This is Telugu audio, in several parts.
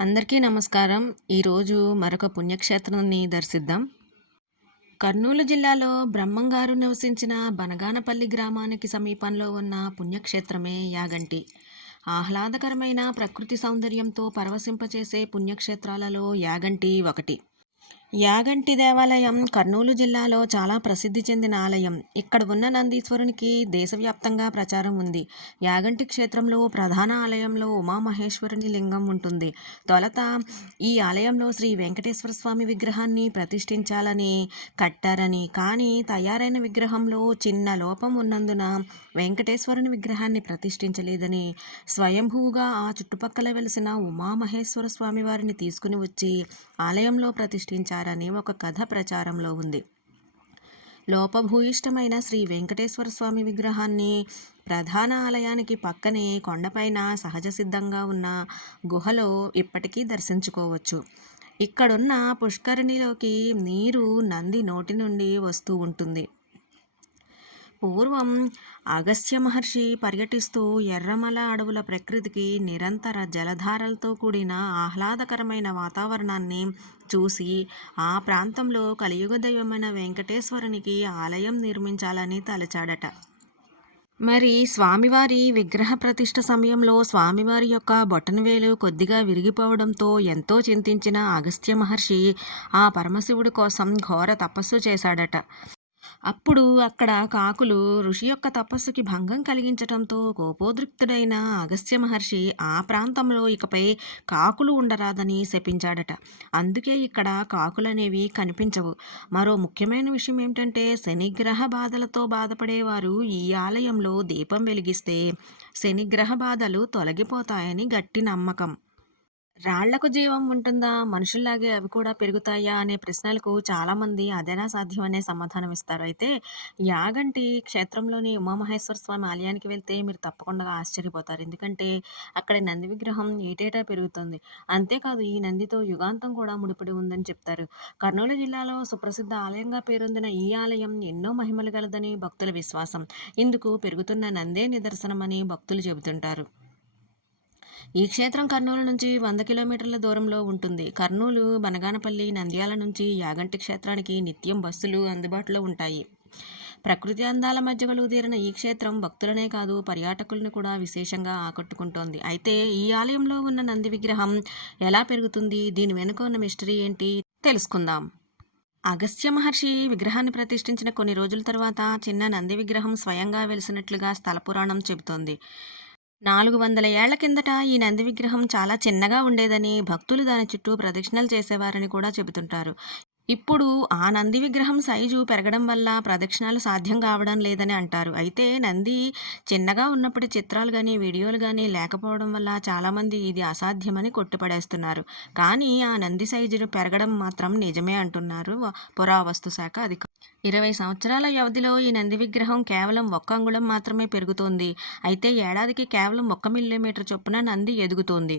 అందరికీ నమస్కారం. ఈరోజు మరొక పుణ్యక్షేత్రాన్ని దర్శిద్దాం. కర్నూలు జిల్లాలో బ్రహ్మంగారు నివసించిన బనగానపల్లి గ్రామానికి సమీపంలో ఉన్న పుణ్యక్షేత్రమే యాగంటి. ఆహ్లాదకరమైన ప్రకృతి సౌందర్యంతో పరవశింపచేసే పుణ్యక్షేత్రాలలో యాగంటి ఒకటి. యాగంటి దేవాలయం కర్నూలు జిల్లాలో చాలా ప్రసిద్ధి చెందిన ఆలయం. ఇక్కడ ఉన్న నందీశ్వరునికి దేశవ్యాప్తంగా ప్రచారం ఉంది. యాగంటి క్షేత్రంలో ప్రధాన ఆలయంలో ఉమామహేశ్వరుని లింగం ఉంటుంది. తొలుత ఈ ఆలయంలో శ్రీ వెంకటేశ్వర స్వామి విగ్రహాన్ని ప్రతిష్ఠించాలని కట్టారని, కానీ తయారైన విగ్రహంలో చిన్న లోపం ఉన్నందున వెంకటేశ్వరుని విగ్రహాన్ని ప్రతిష్ఠించలేదని స్వయంభూగా ఆ చుట్టుపక్కల వెలిసిన ఉమామహేశ్వర స్వామి వారిని తీసుకుని వచ్చి ఆలయంలో ప్రతిష్ఠించారని ఒక కథ ప్రచారంలో ఉంది. లోపభూయిష్టమైన శ్రీ వెంకటేశ్వర స్వామి విగ్రహాన్ని ప్రధాన ఆలయానికి పక్కనే కొండపైన సహజ సిద్ధంగా ఉన్న గుహలో ఇప్పటికీ దర్శించుకోవచ్చు. ఇక్కడున్న పుష్కరిణిలోకి నీరు నంది నోటి నుండి వస్తూ ఉంటుంది. పూర్వం అగస్త్య మహర్షి పర్యటిస్తూ ఎర్రమల అడవుల ప్రకృతికి నిరంతర జలధారలతో కూడిన ఆహ్లాదకరమైన వాతావరణాన్ని చూసి ఆ ప్రాంతంలో కలియుగ దైవమైన వెంకటేశ్వరునికి ఆలయం నిర్మించాలని తలచాడట. మరి స్వామివారి విగ్రహ ప్రతిష్ఠ సమయంలో స్వామివారి యొక్క బొటనవేలు కొద్దిగా విరిగిపోవడంతో ఎంతో చింతించిన అగస్త్య మహర్షి ఆ పరమశివుడి కోసం ఘోర తపస్సు చేశాడట. అప్పుడు అక్కడ కాకులు ఋషి యొక్క తపస్సుకి భంగం కలిగించటంతో కోపోద్రిక్తుడైన అగస్త్య మహర్షి ఆ ప్రాంతంలో ఇకపై కాకులు ఉండరాదని శపించాడట. అందుకే ఇక్కడ కాకులనేవి కనిపించవు. మరో ముఖ్యమైన విషయం ఏమిటంటే, శనిగ్రహ బాధలతో బాధపడేవారు ఈ ఆలయంలో దీపం వెలిగిస్తే శనిగ్రహ బాధలు తొలగిపోతాయని గట్టి నమ్మకం. రాళ్లకు జీవం ఉంటుందా? మనుషుల్లాగే అవి కూడా పెరుగుతాయా? అనే ప్రశ్నలకు చాలామంది అదేనా సాధ్యం అనే సమాధానం ఇస్తారు. అయితే యాగంటి క్షేత్రంలోని ఉమామహేశ్వర స్వామి ఆలయానికి వెళ్తే మీరు తప్పకుండా ఆశ్చర్యపోతారు. ఎందుకంటే అక్కడ నంది విగ్రహం ఏటేటా పెరుగుతుంది. అంతేకాదు ఈ నందితో యుగాంతం కూడా ముడిపడి ఉందని చెప్తారు. కర్నూలు జిల్లాలో సుప్రసిద్ధ ఆలయంగా పేరొందిన ఈ ఆలయం ఎన్నో మహిమలు గలదని భక్తుల విశ్వాసం. ఇందుకు పెరుగుతున్న నందే నిదర్శనమని భక్తులు చెబుతుంటారు. ఈ క్షేత్రం కర్నూలు నుంచి 100 కిలోమీటర్ల దూరంలో ఉంటుంది. కర్నూలు, బనగానపల్లి, నంద్యాల నుంచి యాగంటి క్షేత్రానికి నిత్యం బస్సులు అందుబాటులో ఉంటాయి. ప్రకృతి అందాల మధ్య కొలువుదీరిన ఈ క్షేత్రం భక్తులనే కాదు, పర్యాటకులను కూడా విశేషంగా ఆకట్టుకుంటోంది. అయితే ఈ ఆలయంలో ఉన్న నంది విగ్రహం ఎలా పెరుగుతుంది? దీని వెనుక ఉన్న మిస్టరీ ఏంటి? తెలుసుకుందాం. అగస్త్య మహర్షి విగ్రహాన్ని ప్రతిష్ఠించిన కొన్ని రోజుల తర్వాత చిన్న నంది విగ్రహం స్వయంగా వెలిసినట్లుగా స్థల పురాణం చెబుతోంది. 400 ఏళ్ల కిందట ఈ నంది విగ్రహం చాలా చిన్నగా ఉండేదని, భక్తులు దాని చుట్టూ ప్రదక్షిణలు చేసేవారని కూడా చెబుతుంటారు. ఇప్పుడు ఆ నంది విగ్రహం సైజు పెరగడం వల్ల ప్రదక్షిణాలు సాధ్యం కావడం లేదని అంటారు. అయితే నంది చిన్నగా ఉన్నప్పటి చిత్రాలు కానీ, వీడియోలు కానీ లేకపోవడం వల్ల చాలామంది ఇది అసాధ్యమని కొట్టిపడేస్తున్నారు. కానీ ఆ నంది సైజును పెరగడం మాత్రం నిజమే అంటున్నారు పురావస్తు శాఖ అధికారులు. 20 సంవత్సరాల వ్యవధిలో ఈ నంది విగ్రహం కేవలం 1 అంగుళం మాత్రమే పెరుగుతోంది. అయితే ఏడాదికి కేవలం 1 మిల్లీమీటర్ చొప్పున నంది ఎదుగుతోంది.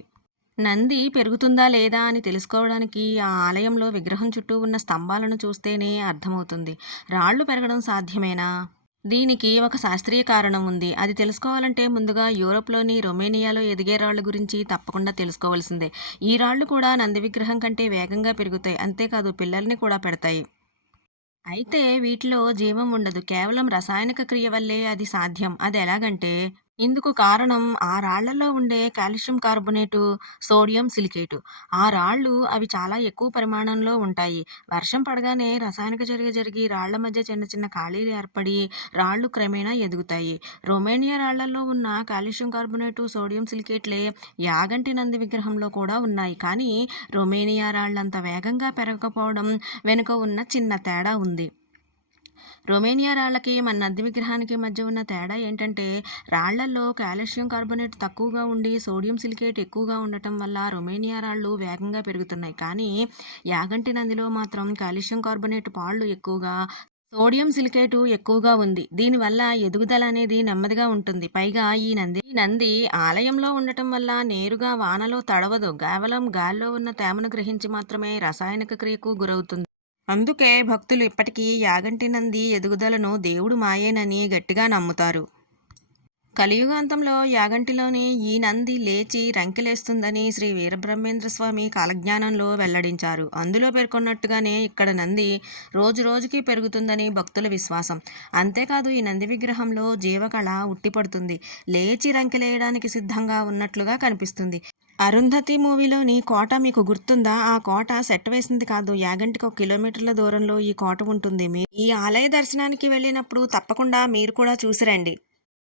నంది పెరుగుతుందా లేదా అని తెలుసుకోవడానికి ఆ ఆలయంలో విగ్రహం చుట్టూ ఉన్న స్తంభాలను చూస్తేనే అర్థమవుతుంది. రాళ్లు పెరగడం సాధ్యమేనా? దీనికి ఒక శాస్త్రీయ కారణం ఉంది. అది తెలుసుకోవాలంటే ముందుగా యూరోప్లోని రొమేనియాలో ఎదిగే రాళ్ల గురించి తప్పకుండా తెలుసుకోవాల్సిందే. ఈ రాళ్లు కూడా నంది విగ్రహం కంటే వేగంగా పెరుగుతాయి. అంతేకాదు పిల్లల్ని కూడా పెడతాయి. అయితే వీటిలో జీవం ఉండదు. కేవలం రసాయనిక క్రియ వల్లే అది సాధ్యం. అది ఎలాగంటే, ఇందుకు కారణం ఆ రాళ్లలో ఉండే కాల్షియం కార్బోనేటు, సోడియం సిలికేటు. ఆ రాళ్ళు అవి చాలా ఎక్కువ పరిమాణంలో ఉంటాయి. వర్షం పడగానే రసాయనిక చర్య జరిగి రాళ్ల మధ్య చిన్న చిన్న ఖాళీలు ఏర్పడి రాళ్ళు క్రమేణా ఎదుగుతాయి. రొమేనియా రాళ్లలో ఉన్న కాల్షియం కార్బోనేటు, సోడియం సిలికేట్లే యాగంటి నంది విగ్రహంలో కూడా ఉన్నాయి. కానీ రొమేనియా రాళ్ళంత వేగంగా పెరగకపోవడం వెనుక ఉన్న చిన్న తేడా ఉంది. రొమేనియా రాళ్ళకి మన నంది విగ్రహానికి మధ్య ఉన్న తేడా ఏంటంటే, రాళ్లల్లో కాల్షియం కార్బోనేట్ తక్కువగా ఉండి సోడియం సిలికేట్ ఎక్కువగా ఉండటం వల్ల రొమేనియా రాళ్ళు వేగంగా పెరుగుతున్నాయి. కానీ యాగంటి నందిలో మాత్రం కాల్షియం కార్బోనేట్ పాళ్ళు ఎక్కువగా, సోడియం సిలికేటు ఎక్కువగా ఉంది. దీనివల్ల ఎదుగుదల అనేది నెమ్మదిగా ఉంటుంది. పైగా ఈ నంది ఆలయంలో ఉండటం వల్ల నేరుగా వానలో తడవదు. కేవలం గాల్లో ఉన్న తేమను గ్రహించి మాత్రమే రసాయనిక క్రియకు గురవుతుంది. అందుకే భక్తులు ఇప్పటికీ యాగంటి నంది ఎదుగుదలను దేవుడు మాయేనని గట్టిగా నమ్ముతారు. కలియుగాంతంలో యాగంటిలోని ఈ నంది లేచి రంకెలేస్తుందని శ్రీ వీరబ్రహ్మేంద్ర స్వామి కాలజ్ఞానంలో వెల్లడించారు. అందులో పేర్కొన్నట్టుగానే ఇక్కడ నంది రోజు రోజుకి పెరుగుతుందని భక్తుల విశ్వాసం. అంతేకాదు ఈ నంది విగ్రహంలో జీవకళ ఉట్టిపడుతుంది. లేచి రంకెలేయడానికి సిద్ధంగా ఉన్నట్లుగా కనిపిస్తుంది. అరుంధతి మూవీలోని కోట మీకు గుర్తుందా? ఆ కోట సెట్ వేసింది కాదు. యాగంటికి 1 కిలోమీటర్ల దూరంలో ఈ కోట ఉంటుంది. ఈ ఆలయ దర్శనానికి వెళ్ళినప్పుడు తప్పకుండా మీరు కూడా చూసి రండి.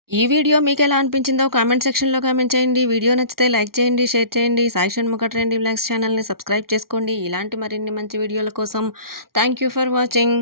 ఈ వీడియో మీకెలా అనిపించిందో కామెంట్ సెక్షన్‌లో కామెంట్ చేయండి. వీడియో నచ్చితే లైక్ చేయండి, షేర్ చేయండి. సాయి షణ్ముఖ ట్రెండీ వ్లాగ్స్ ఛానల్‌ని సబ్స్క్రైబ్ చేసుకోండి. ఇలాంటి మరిన్ని మంచి వీడియోల కోసం థాంక్ యూ ఫర్ వాచింగ్.